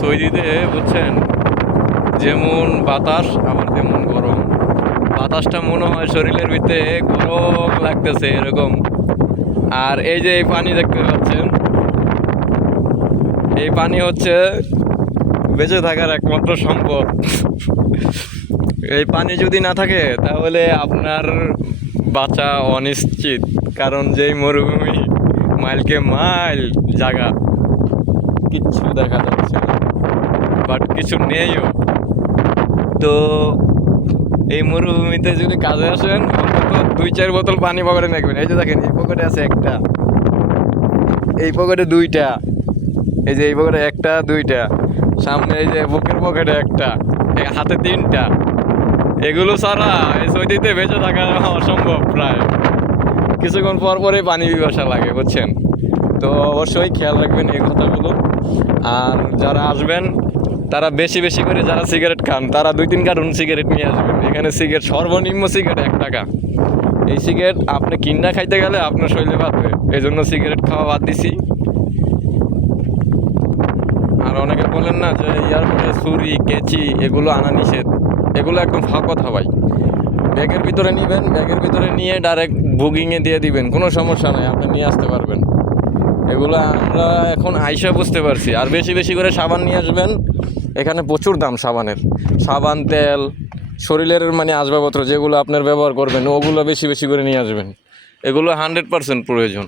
সৌদিতে, বুঝছেন? যেমন বাতাস, আবার তেমন গরম। বাতাসটা মনে হয় শরীরের ভিতরে গরম লাগতেছে এরকম। আর এই যে এই পানি দেখতে পাচ্ছেন, এই পানি হচ্ছে বেঁচে থাকার একমাত্র সম্পদ। এই পানি যদি না থাকে, তাহলে আপনার বাঁচা অনিশ্চিত, কারণ যেই মরুভূমি মাইলকে মাইল জায়গা, কিচ্ছু দেখা যাচ্ছে বাট কিছু নেইও। তো এই মরুভূমিতে যদি কাজে আসেন, অন্তত দুই চার বোতল পানি পকেটে রাখবেন। এই যে দেখেন, এই পকেটে আছে একটা। এই পকেটে দুইটা। এই যে এই পকেটে একটা, দুইটা। সামনে এই যে বুকের পকেটে একটা। হাতে তিনটা। এগুলো ছাড়া এই সৌদিতে বেঁচে থাকা অসম্ভব প্রায়। কিছুক্ষণ পর পরে পানি পিপাসা লাগে, বুঝছেন? তো অবশ্যই খেয়াল রাখবেন এই কথাগুলো। আর যারা আসবেন তারা বেশি বেশি করে যারা সিগারেট খান, তারা দুই তিন কার্টুন সিগারেট নিয়ে আসবেন। এখানে সিগারেট, সর্বনিম্ন সিগারেট এক টাকা। এই সিগারেট আপনি কিনা খাইতে গেলে আপনার শরীরে বাঁধবে। এই জন্য সিগারেট খাওয়া বাদ দিছি। আর অনেকে বলেন না যে এয়ারপোর্টে ছুরি, কেচি এগুলো আনা নিষেধ। এগুলো একদম ফাঁক কথা ভাই। ব্যাগের ভিতরে নেবেন, ব্যাগের ভিতরে নিয়ে ডাইরেক্ট বুকিংয়ে দিয়ে দিবেন। কোনো সমস্যা নাই, আপনি নিয়ে আসতে পারবেন। এগুলো আমরা এখন আইসা বুঝতে পারছি। আর বেশি বেশি করে সাবান নিয়ে আসবেন। এখানে প্রচুর দাম সাবানের। সাবান, তেল, শরীরের মানে আসবাবপত্র যেগুলো আপনার ব্যবহার করবেন, ওগুলো বেশি বেশি করে নিয়ে আসবেন। এগুলো হান্ড্রেড পারসেন্ট প্রয়োজন।